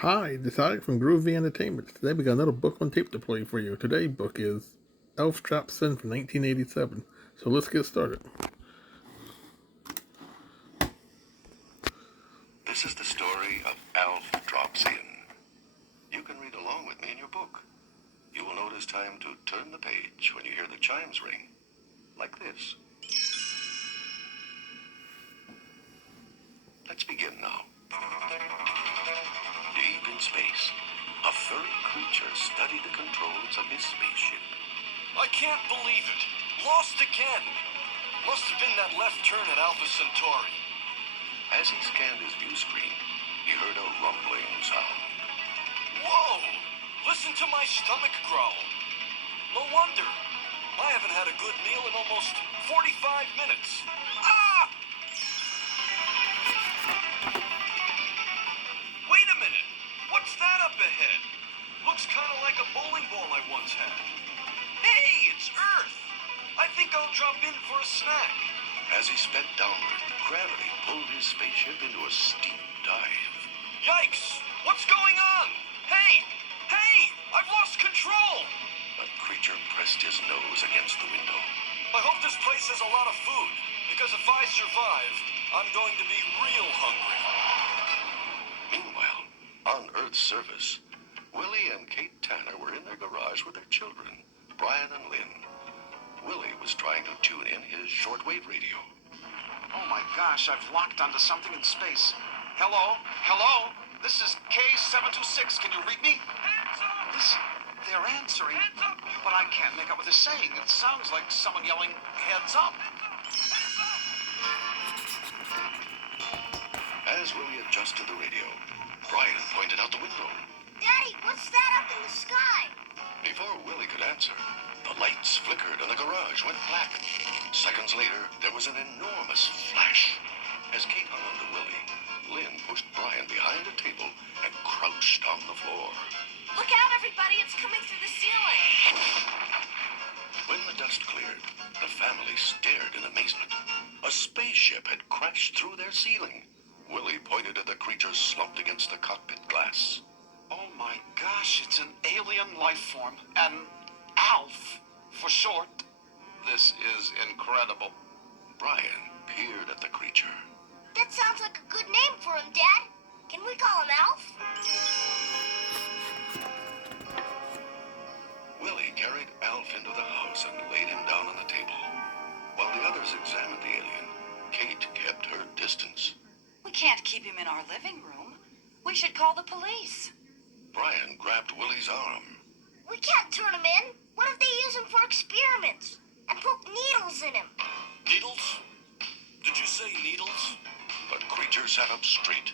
Hi, this is Alex from Groovy Entertainment. Today we got another book on tape to play for you. Today's book is Elf Drop Sin from 1987. So let's get started. This is the story of Alf Drops In. You can read along with me in your book. You will notice time to turn the page when you hear the chimes ring, like this. Let's begin now. Deep in space, a furry creature studied the controls of his spaceship. I can't believe it. Lost again. Must have been that left turn at Alpha Centauri. As he scanned his view screen, he heard a rumbling sound. Whoa! Listen to my stomach growl. No wonder. I haven't had a good meal in almost 45 minutes. Ah! Wait a minute. What's that up ahead? Looks kind of like a bowling ball I once had. Hey, it's Earth. I think I'll drop in for a snack. As he sped downward, gravity pulled his spaceship into a steep dive. Yikes! What's going on? Hey! Hey! I've lost control! The creature pressed his nose against the window. I hope this place has a lot of food, because if I survive, I'm going to be real hungry. Meanwhile, on Earth's surface, Willie and Kate Tanner were in their garage with their children, Brian and Lynn. Willie was trying to tune in his shortwave radio. Oh my gosh, I've locked onto something in space. Hello? Hello? This is K726. Can you read me? Hands up! Listen, they're answering, Hands up, you but I can't make out what they're saying. It sounds like someone yelling, heads up. As Willie adjusted the radio, Brian pointed out the window. Daddy, what's that up in the sky? Before Willie could answer, the lights flickered and the garage went black. Seconds later, there was an enormous flash. As Kate hung on to Willie, Lynn pushed Brian behind a table and crouched on the floor. Look out, everybody, it's coming through the ceiling. When the dust cleared, the family stared in amazement. A spaceship had crashed through their ceiling. Willie pointed at the creature slumped against the cockpit glass. Oh my gosh, it's an alien life form. An ALF, for short. This is incredible. Brian peered at the creature. That sounds like a good name for him, Dad. Can we call him Alf? Willie carried Alf into the house and laid him down on the table. While the others examined the alien, Kate kept her distance. We can't keep him in our living room. We should call the police. Brian grabbed Willie's arm. We can't turn him in. What if they use him for experiments and poke needles in him? Needles? Did you say needles? The creature sat up straight.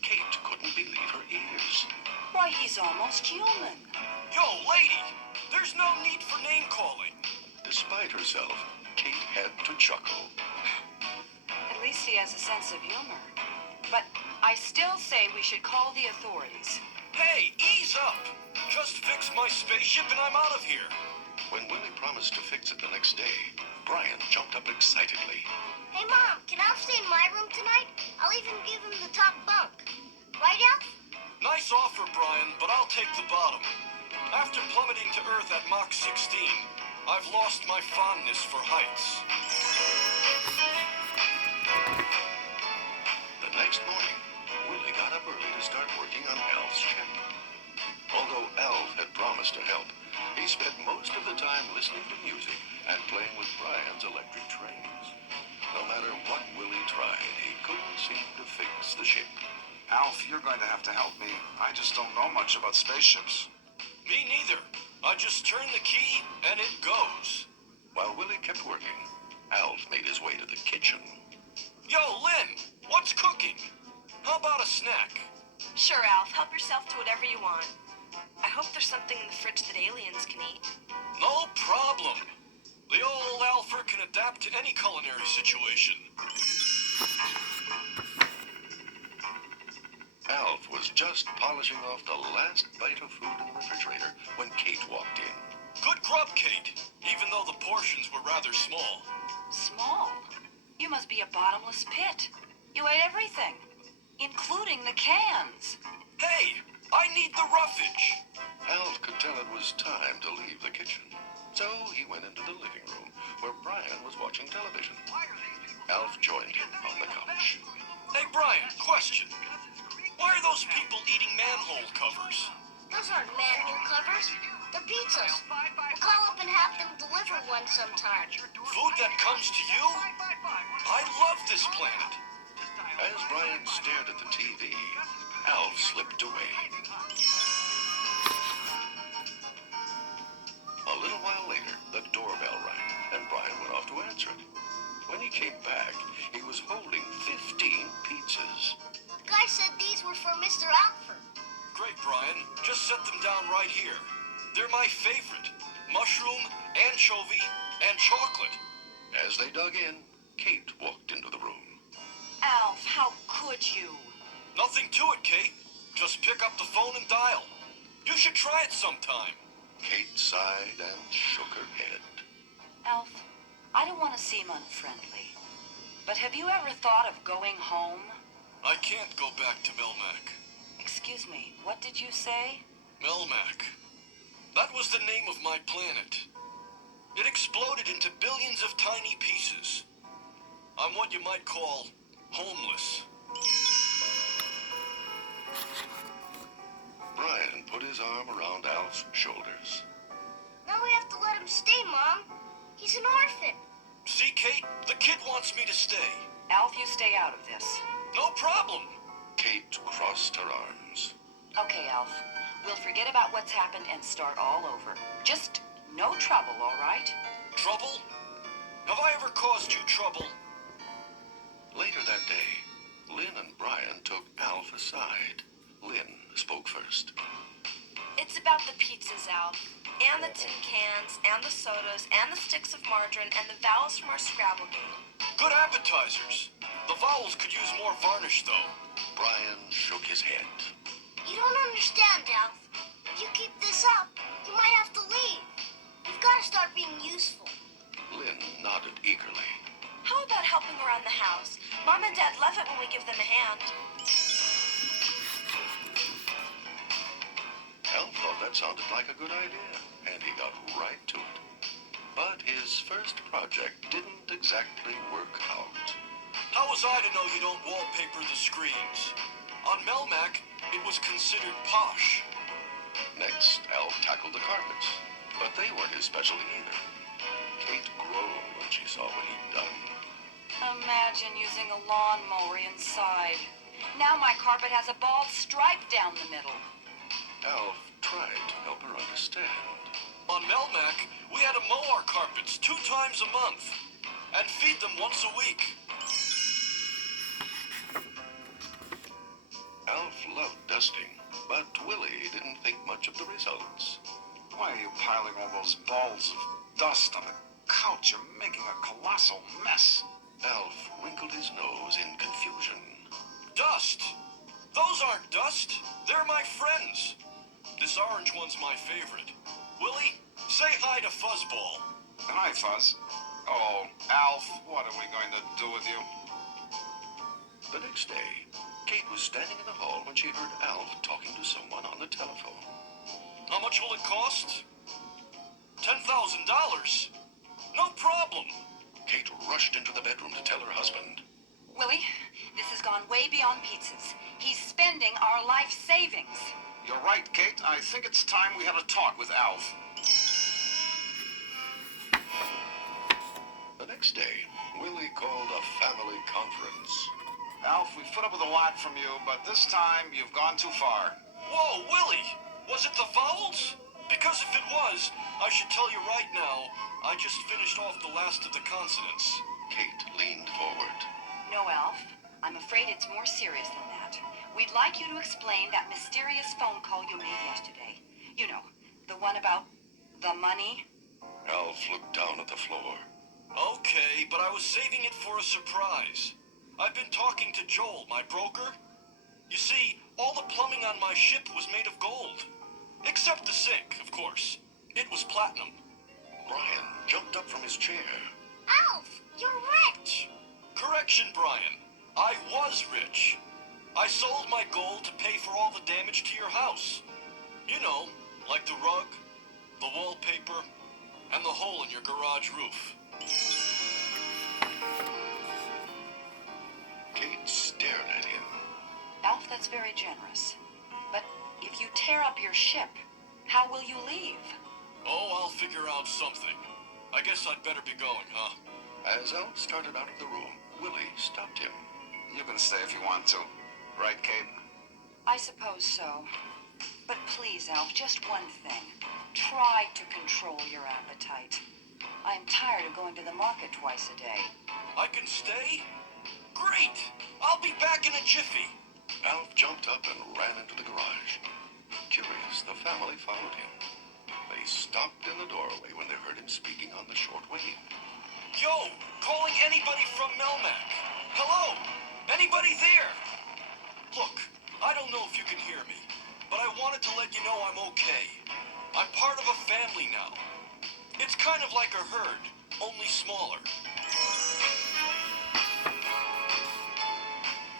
Kate couldn't believe her ears. Why, he's almost human. Yo, lady! There's no need for name calling. Despite herself, Kate had to chuckle. At least he has a sense of humor. But I still say we should call the authorities. Hey, ease up! Just fix my spaceship and I'm out of here. When Willie promised to fix it the next day, Brian jumped up excitedly. Hey, Mom, can Alf stay in my room tonight? I'll even give him the top bunk. Right, Alf? Nice offer, Brian, but I'll take the bottom. After plummeting to Earth at Mach 16, I've lost my fondness for heights. The next morning, Willie got up early to start working on Alf's ship. Although Alf had promised to help, he spent most of the time listening to music and playing with Brian's electric trains. No matter what Willie tried, he couldn't seem to fix the ship. Alf, you're going to have to help me. I just don't know much about spaceships. Me neither. I just turn the key and it goes. While Willie kept working, Alf made his way to the kitchen. Yo, Lynn, what's cooking? How about a snack? Sure, Alf. Help yourself to whatever you want. I hope there's something in the fridge that aliens can eat. No problem. The old Alfer can adapt to any culinary situation. Alf was just polishing off the last bite of food in the refrigerator when Kate walked in. Good grub, Kate, even though the portions were rather small. Small? You must be a bottomless pit. You ate everything, including the cans. Hey, I need the roughage. Alf could tell it was time to leave the kitchen. So he went into the living room where Brian was watching television. Alf joined him on the couch. Hey, Brian, question. Why are those people eating manhole covers? Those aren't manhole covers. They're pizzas. We'll call up and have them deliver one sometime. Food that comes to you? I love this planet. As Brian stared at the TV, Alf slipped away. A little while later, the doorbell rang, and Brian went off to answer it. When he came back, he was holding 15 pizzas. The guy said these were for Mr. Alfred. Great, Brian. Just set them down right here. They're my favorite. Mushroom, anchovy, and chocolate. As they dug in, Kate walked into the room. Alf, how could you? Nothing to it, Kate. Just pick up the phone and dial. You should try it sometime. Kate sighed and shook her head. Alf, I don't want to seem unfriendly, but have you ever thought of going home? I can't go back to Melmac. Excuse me, what did you say? Melmac. That was the name of my planet. It exploded into billions of tiny pieces. I'm what you might call homeless. Brian put his arm around Alf's shoulders. Now we have to let him stay, Mom. He's an orphan. See, Kate? The kid wants me to stay. Alf, you stay out of this. No problem. Kate crossed her arms. Okay, Alf. We'll forget about what's happened and start all over. Just no trouble, all right? Trouble? Have I ever caused you trouble? Later that day, Lynn and Brian took Alf aside. Lynn spoke first. It's about the pizzas, Alf. And the tin cans, and the sodas, and the sticks of margarine, and the vowels from our Scrabble game. Good appetizers. The vowels could use more varnish, though. Brian shook his head. You don't understand, Alf. If you keep this up, you might have to leave. You've got to start being useful. Lynn nodded eagerly. How about helping around the house? Mom and Dad love it when we give them a hand. Alf thought that sounded like a good idea, and he got right to it. But his first project didn't exactly work out. How was I to know you don't wallpaper the screens? On Melmac, it was considered posh. Next, Alf tackled the carpets, but they weren't his specialty either. Kate groaned when she saw what he'd done. Imagine using a lawnmower inside. Now my carpet has a bald stripe down the middle. Alf tried to help her understand. On Melmac, we had to mow our carpets 2 times a month and feed them once a week. Alf loved dusting, but Willie didn't think much of the results. Why are you piling all those balls of dust on the couch? You're making a colossal mess. Alf wrinkled his nose in confusion. Dust? Those aren't dust. They're my friends. This orange one's my favorite. Willie, say hi to Fuzzball. Hi, Fuzz. Oh, Alf, what are we going to do with you? The next day, Kate was standing in the hall when she heard Alf talking to someone on the telephone. How much will it cost? $10,000. No problem. Kate rushed into the bedroom to tell her husband. Willie, this has gone way beyond pizzas. He's spending our life savings. You're right, Kate. I think it's time we had a talk with Alf. The next day, Willie called a family conference. Alf, we've put up with a lot from you, but this time you've gone too far. Whoa, Willie! Was it the vowels? Because if it was, I should tell you right now, I just finished off the last of the consonants. Kate leaned forward. No, Alf. I'm afraid it's more serious than that. We'd like you to explain that mysterious phone call you made yesterday. You know, the one about the money. Alf looked down at the floor. Okay, but I was saving it for a surprise. I've been talking to Joel, my broker. You see, all the plumbing on my ship was made of gold. Except the sink, of course. It was platinum. Brian jumped up from his chair. Alf, you're rich. Correction, Brian. I was rich. I sold my gold to pay for all the damage damage to your house. You know, like the rug, the wallpaper, and the hole in your garage roof. Kate stared at him. Alf, that's very generous. But if you tear up your ship, how will you leave? Oh, I'll figure out something. I guess I'd better be going, huh? As Elf started out of the room, Willie stopped him. You can stay if you want to. Right, Kate? I suppose so. But please, Alf, just one thing. Try to control your appetite. I am tired of going to the market twice a day. I can stay? Great! I'll be back in a jiffy. Alf jumped up and ran into the garage. Curious, the family followed him. They stopped in the doorway when they heard him speaking on the shortwave. Yo, calling anybody from Melmac. Hello? Anybody there? Look, I don't know if you can hear me, but I wanted to let you know I'm okay. I'm part of a family now. It's kind of like a herd, only smaller.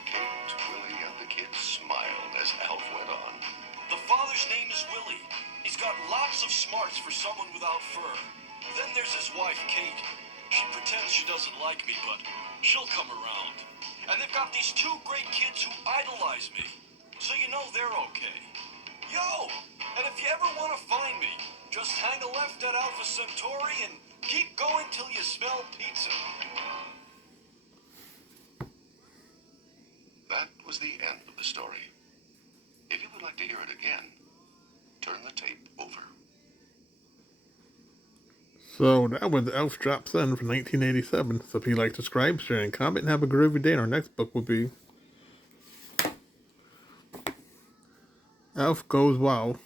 Kate, Willie, and the kids smiled as Alf went on. The father's name is Willie. He's got lots of smarts for someone without fur. Then there's his wife, Kate. She pretends she doesn't like me, but she'll come around. And they've got these two great kids who idolize me. So you know they're okay. Yo! And if you ever want to find me, just hang a left at Alpha Centauri and keep going till you smell pizza. That was the end of the story. If you would like to hear it again, turn the tape over. So that was Elf Drops In from 1987. So if you like, subscribe, share, and comment, and have a groovy day. And our next book will be Elf Goes Wow.